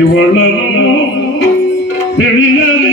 ಇವಳನ್ನು ತಿಳಿಯದೆ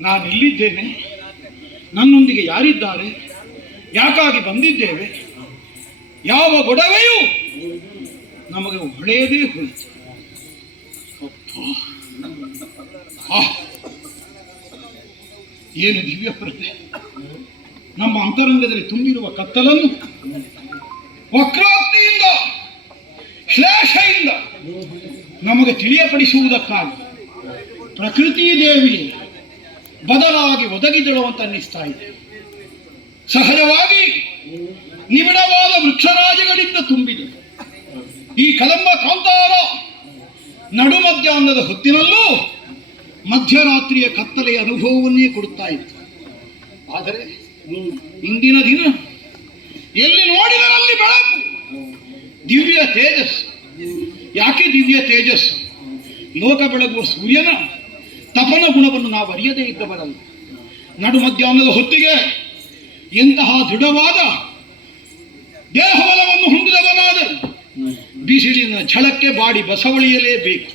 ನಾನಿಲ್ಲಿದ್ದೇನೆ, ನನ್ನೊಂದಿಗೆ ಯಾರಿದ್ದಾರೆ, ಯಾಕಾಗಿ ಬಂದಿದ್ದೇವೆ, ಯಾವ ಗೊಡವೆಯೂ ನಮಗೆ ಹೊಳೆಯದೇ ಹೋಯಿತು. ಏನು ದಿವ್ಯ ಪ್ರಜ್ಞೆ! ನಮ್ಮ ಅಂತರಂಗದಲ್ಲಿ ತುಂಬಿರುವ ಕತ್ತಲನ್ನು ವಕ್ರೋಕ್ತಿಯಿಂದ ಶ್ಲೇಷೆಯಿಂದ ನಮಗೆ ತಿಳಿಯಪಡಿಸುವುದಕ್ಕಾಗಿ ಪ್ರಕೃತಿ ದೇವಿ ಬದಲಾಗಿ ಒದಗಿದಳು ಅಂತ ಅನ್ನಿಸ್ತಾ ಇದೆ. ಸಹಜವಾಗಿ ನಿಬಿಡವಾದ ವೃಕ್ಷರಾಜಗಳಿಂದ ತುಂಬಿದೆ ಈ ಕದಂಬ ಕಾಂತಾರ ನಡು ಮಧ್ಯಾಹ್ನದ ಹೊತ್ತಿನಲ್ಲೂ ಮಧ್ಯರಾತ್ರಿಯ ಕತ್ತಲೆಯ ಅನುಭವವನ್ನೇ ಕೊಡುತ್ತಾ ಇತ್ತು. ಆದರೆ ಇಂದಿನ ದಿನ ಎಲ್ಲಿ ನೋಡಿದರಲ್ಲಿ ಬೆಳಕು, ದಿವ್ಯ ತೇಜಸ್ಸು. ಯಾಕೆ ದಿವ್ಯ ತೇಜಸ್ಸು? ಲೋಕ ಬೆಳಗುವ ಸೂರ್ಯನ ತಪನ ಗುಣವನ್ನು ನಾವು ಅರಿಯದೇ ಇದ್ದವರಲ್ಲ. ನಡು ಮಧ್ಯಾಹ್ನದ ಹೊತ್ತಿಗೆ ಎಂತಹ ದೃಢವಾದ ದೇಹಬಲವನ್ನು ಹೊಂದಿದವನಾದರೂ ಬಿಸಿಲಿನ ಝಳಕ್ಕೆ ಬಾಡಿ ಬಸವಳಿಯಲೇಬೇಕು.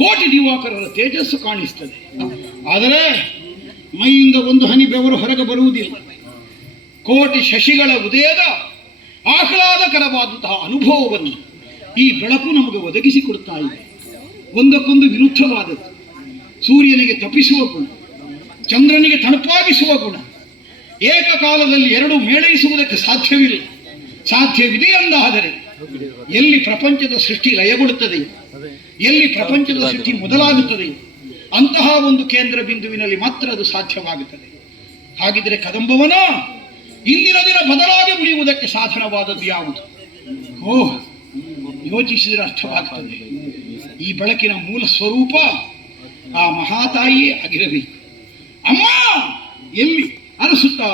ಕೋಟಿ ದಿವಾಕರರ ತೇಜಸ್ಸು ಕಾಣಿಸ್ತದೆ, ಆದರೆ ಮೈಯಿಂದ ಒಂದು ಹನಿ ಬೆವರು ಹೊರಗೆ ಬರುವುದಿಲ್ಲ. ಕೋಟಿ ಶಶಿಗಳ ಉದಯದ ಆಹ್ಲಾದಕರವಾದಂತಹ ಅನುಭವವನ್ನು ಈ ಬೆಳಕು ನಮಗೆ ಒದಗಿಸಿಕೊಡುತ್ತಾ ಇದೆ. ಒಂದಕ್ಕೊಂದು ವಿರುದ್ಧವಾದದ್ದು. ಸೂರ್ಯನಿಗೆ ತಪ್ಪಿಸುವ ಗುಣ, ಚಂದ್ರನಿಗೆ ತಣುಪಾಗಿಸುವ ಗುಣ, ಏಕಕಾಲದಲ್ಲಿ ಎರಡು ಮೇಳೈಸುವುದಕ್ಕೆ ಸಾಧ್ಯವಿಲ್ಲ. ಸಾಧ್ಯವಿದೆ ಎಂದಾದರೆ ಎಲ್ಲಿ ಪ್ರಪಂಚದ ಸೃಷ್ಟಿ ಲಯಗೊಳ್ಳುತ್ತದೆಯೋ, ಎಲ್ಲಿ ಪ್ರಪಂಚದ ಸೃಷ್ಟಿ ಮೊದಲಾಗುತ್ತದೆಯೋ ಅಂತಹ ಒಂದು ಕೇಂದ್ರ ಬಿಂದುವಿನಲ್ಲಿ ಮಾತ್ರ ಅದು ಸಾಧ್ಯವಾಗುತ್ತದೆ. ಹಾಗಿದ್ರೆ ಕದಂಬವನ ಇಂದಿನ ದಿನ ಬದಲಾಗಿ ಉಳಿಯುವುದಕ್ಕೆ ಸಾಧನವಾದದ್ದು ಯಾವುದು? ಯೋಚಿಸಿದರೆ ಅರ್ಥವಾಗುತ್ತದೆ. ಈ ಬೆಳಕಿನ ಮೂಲ ಸ್ವರೂಪ ಆ ಮಹಾತಾಯಿಯೇ ಆಗಿರಬೇಕು. ಅಮ್ಮ ಎಲ್ಲಿ ಅರಸುತ್ತಾ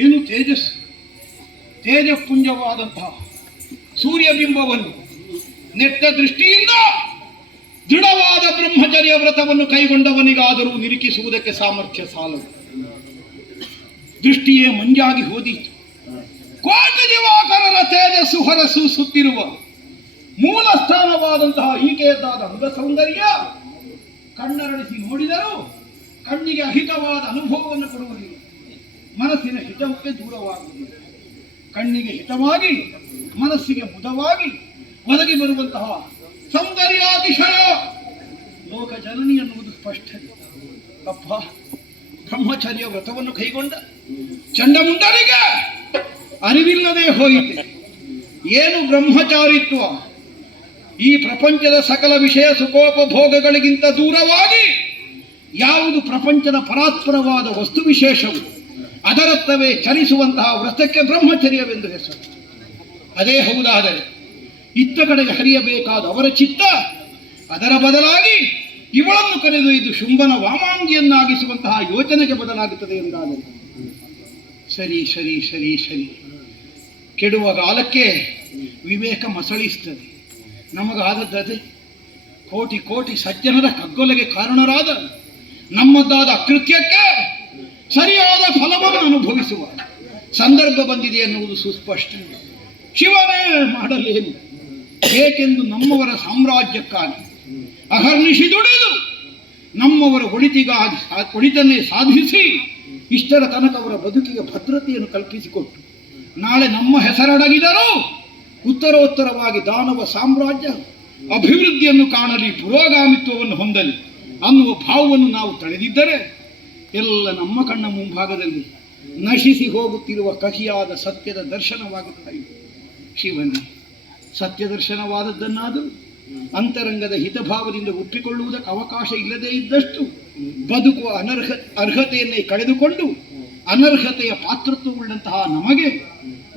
ಏನು ತೇಜಸ್ಸು! ತೇಜಪುಂಜವಾದಂತಹ ಸೂರ್ಯಬಿಂಬವನ್ನು ನೆಟ್ಟ ದೃಷ್ಟಿಯಿಂದ ದೃಢವಾದ ಬ್ರಹ್ಮಚರ್ಯ ವ್ರತವನ್ನು ಕೈಗೊಂಡವನಿಗಾದರೂ ನಿರೀಕ್ಷಿಸುವುದಕ್ಕೆ ಸಾಮರ್ಥ್ಯ ಸಾಲದು. ದೃಷ್ಟಿಯೇ ಮಂಜಾಗಿ ಹೋದೀತು. ಕೋಟಿ ದಿವಾಕರರ ತೇಜಸ್ಸು ಹೊರಸೂಸುತ್ತಿರುವ ಮೂಲ ಸ್ಥಾನವಾದಂತಹ ಈಕೆಯದ್ದಾದ ಅಂಗ ಸೌಂದರ್ಯ ಕಣ್ಣರಳಿಸಿ ನೋಡಿದರೂ ಕಣ್ಣಿಗೆ ಅಹಿತವಾದ ಅನುಭವವನ್ನು ಕೊಡುವುದಿಲ್ಲ, ಮನಸ್ಸಿನ ಹಿತಕ್ಕೆ ದೂರವಾಗುವುದಿಲ್ಲ. ಕಣ್ಣಿಗೆ ಹಿತವಾಗಿ ಮನಸ್ಸಿಗೆ ಮುದವಾಗಿ ಒದಗಿ ಬರುವಂತಹ ಸೌಂದರ್ಯಾತಿಶಯ ಲೋಕ ಜನನಿ ಎನ್ನುವುದು ಸ್ಪಷ್ಟ. ಅಪ್ಪ, ಬ್ರಹ್ಮಚರ್ಯ ವ್ರತವನ್ನು ಕೈಗೊಂಡ ಚಂಡಮುಂಡರಿಗೆ ಅರಿವಿಲ್ಲದೆ ಹೋಯಿತೆ. ಏನು ಬ್ರಹ್ಮಚಾರಿತ್ವ! ಈ ಪ್ರಪಂಚದ ಸಕಲ ವಿಷಯ ಸುಖೋಪಭೋಗಗಳಿಗಿಂತ ದೂರವಾಗಿ ಯಾವುದು ಪ್ರಪಂಚದ ಪರಾತ್ಪರವಾದ ವಸ್ತು ವಿಶೇಷವು ಅದರತ್ತವೇ ಚರಿಸುವಂತಹ ವ್ರತಕ್ಕೆ ಬ್ರಹ್ಮಚರ್ಯವೆಂದು ಹೆಸರು. ಅದೇ ಹೌದಾದರೆ ಇತ್ತ ಕಡೆಗೆ ಹರಿಯಬೇಕಾದ ಅವರ ಚಿತ್ತ ಅದರ ಬದಲಾಗಿ ಇವಳನ್ನು ಕರೆದೊಯ್ದು ಶುಂಭನ ವಾಮಾಂಗಿಯನ್ನಾಗಿಸುವಂತಹ ಯೋಚನೆಗೆ ಬದಲಾಗುತ್ತದೆ ಎಂದಾದರೆ ಸರಿ ಸರಿ ಸರಿ ಸರಿ. ಕೆಡುವ ಕಾಲಕ್ಕೆ ವಿವೇಕ ಮಸಳಿಸ್ತದೆ. ನಮಗಾದದ್ದೇ ಕೋಟಿ ಕೋಟಿ ಸಜ್ಜನರ ಕಗ್ಗೊಲೆಗೆ ಕಾರಣರಾದ ನಮ್ಮದಾದ ಅಕೃತ್ಯಕ್ಕೆ ಸರಿಯಾದ ಫಲವನ್ನು ಅನುಭವಿಸುವ ಸಂದರ್ಭ ಬಂದಿದೆ ಎನ್ನುವುದು ಸುಸ್ಪಷ್ಟ. ಶಿವನೇ ಮಾಡಲೇನು, ಏಕೆಂದು ನಮ್ಮವರ ಸಾಮ್ರಾಜ್ಯಕ್ಕಾಗಿ ಅಹರ್ನಿಶಿ ದುಡಿದು ನಮ್ಮವರ ಒಳಿತನ್ನೇ ಸಾಧಿಸಿ ಇಷ್ಟರ ತನಕ ಅವರ ಬದುಕಿಗೆ ಭದ್ರತೆಯನ್ನು ಕಲ್ಪಿಸಿಕೊಟ್ಟು ನಾಳೆ ನಮ್ಮ ಹೆಸರಡಗಿದರೂ ಉತ್ತರೋತ್ತರವಾಗಿ ದಾನವ ಸಾಮ್ರಾಜ್ಯ ಅಭಿವೃದ್ಧಿಯನ್ನು ಕಾಣಲಿ, ಪುರೋಗಾಮಿತ್ವವನ್ನು ಹೊಂದಲಿ ಅನ್ನುವ ಭಾವವನ್ನು ನಾವು ತಳೆದಿದ್ದರೆ ಎಲ್ಲ ನಮ್ಮ ಕಣ್ಣ ಮುಂಭಾಗದಲ್ಲಿ ನಶಿಸಿ ಹೋಗುತ್ತಿರುವ ಕಹಿಯಾದ ಸತ್ಯದ ದರ್ಶನವಾಗುತ್ತಾ ಇದೆ. ಶಿವನೇ, ಸತ್ಯ ದರ್ಶನವಾದದ್ದನ್ನಾದರೂ ಅಂತರಂಗದ ಹಿತಭಾವದಿಂದ ಒಪ್ಪಿಕೊಳ್ಳುವುದಕ್ಕೆ ಅವಕಾಶ ಇಲ್ಲದೇ ಇದ್ದಷ್ಟು ಬದುಕುವ ಅರ್ಹತೆಯನ್ನೇ ಕಳೆದುಕೊಂಡು ಅನರ್ಹತೆಯ ಪಾತ್ರತ್ವವುಳ್ಳಂತಹ ನಮಗೆ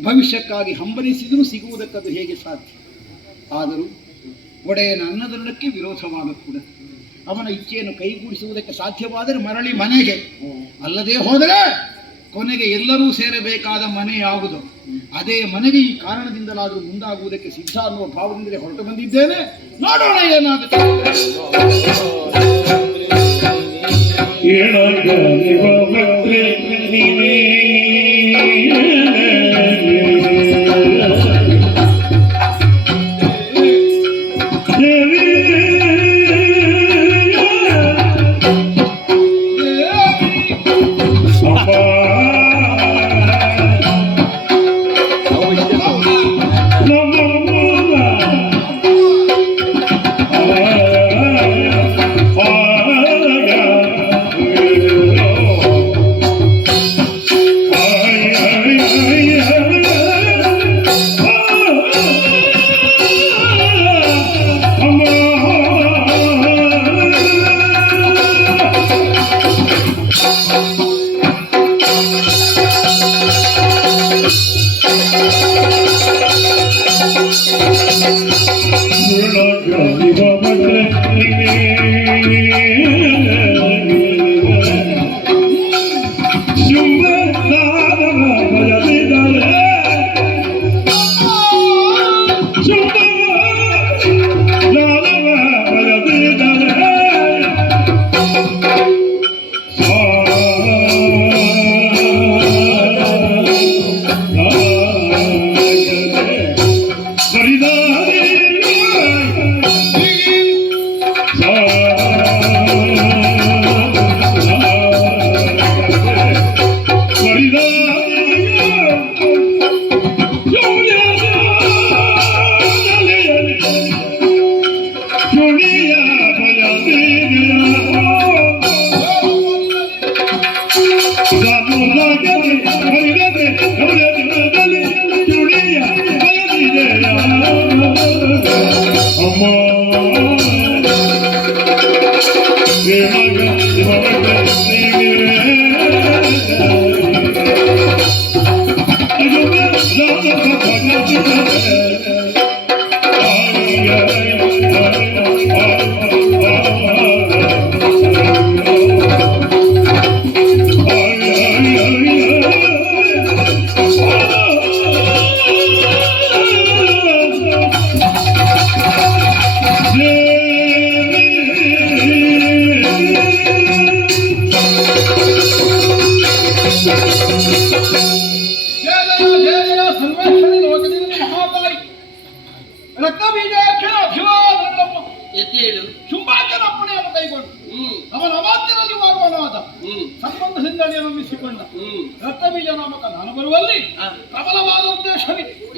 ಭವಿಷ್ಯಕ್ಕಾಗಿ ಹಂಬಲಿಸಿದರೂ ಸಿಗುವುದಕ್ಕದು ಹೇಗೆ ಸಾಧ್ಯ? ಆದರೂ ಒಡೆಯನ ಅನ್ನದಲ್ಲಕ್ಕೆ ವಿರೋಧವಾಗಕೂಡದು. ಅವನ ಇಚ್ಛೆಯನ್ನು ಕೈಗೂಡಿಸುವುದಕ್ಕೆ ಸಾಧ್ಯವಾದರೆ ಮರಳಿ ಮನೆಗೆ, ಅಲ್ಲದೆ ಹೋದರೆ ಕೊನೆಗೆ ಎಲ್ಲರೂ ಸೇರಬೇಕಾದ ಮನೆ ಯಾವುದು ಅದೇ ಮನೆಗೆ ಈ ಕಾರಣದಿಂದಲಾದರೂ ಮುಂದಾಗುವುದಕ್ಕೆ ಸಿದ್ಧ ಅನ್ನುವ ಭಾವದಿಂದಲೇ ಹೊರಟು ಬಂದಿದ್ದೇನೆ. ನೋಡೋಣ ಏನಾಗುತ್ತೆ.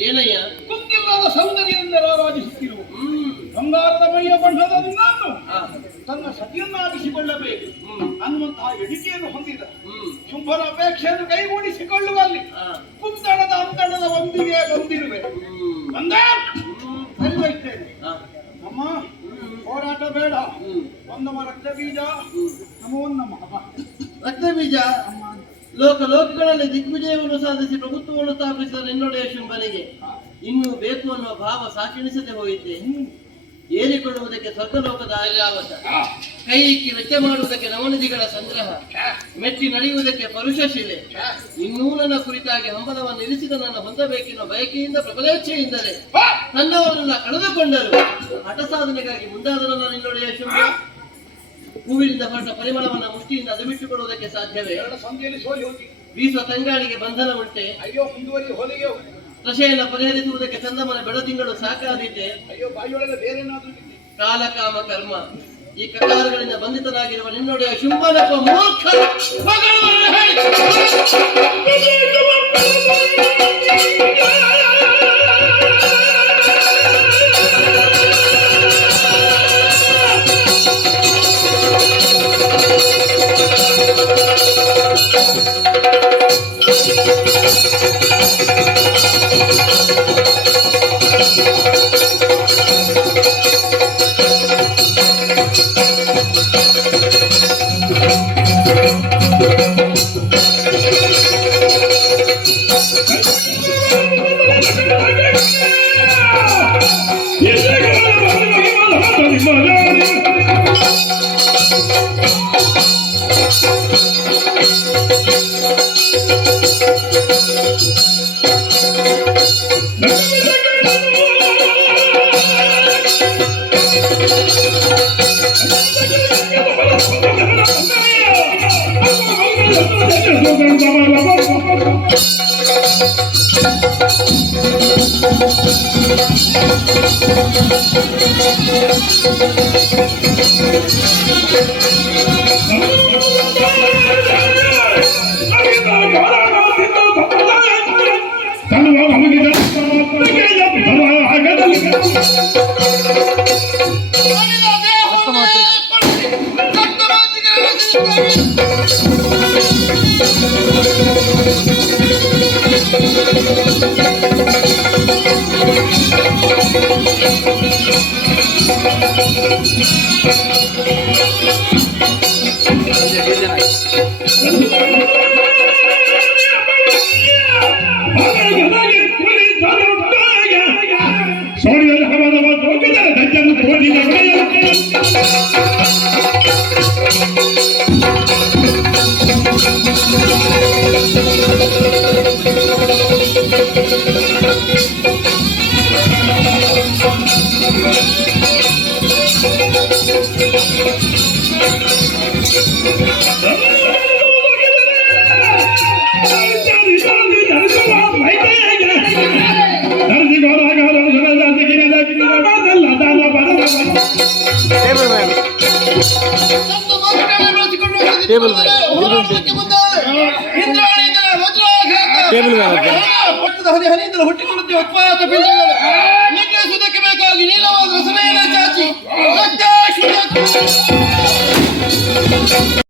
ಏನಯ್ಯ? ಇಬ್ಬರ ಅಪೇಕ್ಷೆಯನ್ನು ಕೈಗೂಡಿಸಿಕೊಳ್ಳುವಲ್ಲಿ ಕುಂದಣದ ಅಂತಣದ ಒಂದಿಗೆ ಬಂದಿರುವೆ. ಸರಿವಹಿಸ್ತೇನೆ ನಮ್ಮ ಹೋರಾಟ ಬೇಡ. ಒಂದಮ ರಕ್ತ ಬೀಜ ನಮೋ ನಮಃ. ರಕ್ತ ಬೀಜ ಲೋಕಗಳಲ್ಲಿ ದಿಗ್ವಿಜಯವನ್ನು ಸಾಧಿಸಿ ಪ್ರಭುತ್ವವನ್ನು ಸ್ಥಾಪಿಸಿದ ನಿನ್ನೊಡೆಯ ಶುಂಭನಿಗೆ ಇನ್ನು ಬೇಕು ಅನ್ನುವ ಭಾವ ಸಾಕಿಣಿಸದೆ ಹೋಯಿತೆ. ಏರಿಕೊಳ್ಳುವುದಕ್ಕೆ ಸ್ವರ್ಗಲೋಕದ ಐರಾವತ, ಕೈ ಇಕ್ಕಿ ವೆಚ್ಚ ಮಾಡುವುದಕ್ಕೆ ನವನಿಧಿಗಳ ಸಂಗ್ರಹ, ಮೆಟ್ಟಿ ನಡೆಯುವುದಕ್ಕೆ ಪರುಷ ಶಿಲೆ. ಇನ್ನೂ ನನ್ನ ಕುರಿತಾಗಿ ಹಂಬಲವನ್ನು ಇರಿಸಿದ ನನ್ನ ಹೊಂದಬೇಕೆನ್ನುವ ಬಯಕೆಯಿಂದ ಪ್ರಬಲೇಚ್ಛೆಯಿಂದಲೇ ತನ್ನವರನ್ನ ಕಳೆದುಕೊಂಡರು. ಹಠ ಸಾಧನೆಗಾಗಿ ಮುಂದಾದ ನನ್ನ ನಿನ್ನೊಡೆಯ ಶುಂಭ ಹೂವಿನಿಂದ ಹೊರಟ ಪರಿಮಳವನ್ನ ಮುಷ್ಟಿಯಿಂದ ಅದುಬಿಟ್ಟುಕೊಳ್ಳುವುದಕ್ಕೆ ಸಾಧ್ಯವೇ? ಸಂಧಿಯಲ್ಲಿ ಸೋಲಿ ಹೋಗಿ ಬೀಸುವ ತಂಗಾಳಿಗೆ ಬಂಧನ ಉಂಟೆ? ಅಯ್ಯೋ ಮುಂದುವರಿ ಹೊಲಿಗೆ ಪ್ರಶೆಯನ್ನು ಪರಿಹರಿಸುವುದಕ್ಕೆ ಚಂದಮನ ಬೆಳದಿಂಗಳು ಸಾಕಾದೀತೆ? ಅಯ್ಯೋ ಬಾಯಿಯೊಳಗೆ ಬೇರೆ ಏನಾದ್ರೂ ಕಾಲ ಕಾಮ ಕರ್ಮ ಈ ಕಕಾರಗಳಿಂದ ಬಂಧಿತನಾಗಿರುವ ನಿನ್ನೊಡೆಯ ಶುಂಭನಪ್ಪ ಮೂರ್ಖ ಮಗನನ್ನು ಹೇಳಿ. ಹುಟ್ಟಿಕೊಳ್ಳುತ್ತೆ ಉತ್ಪಾದಕ ಪಿಂಡಗಳು ನಿಗ್ರಹಿಸುವುದಕ್ಕೆ ಬೇಕಾಗಿ ನೀಲವಾದ ರಸಮೇನ ಚಾಚಿ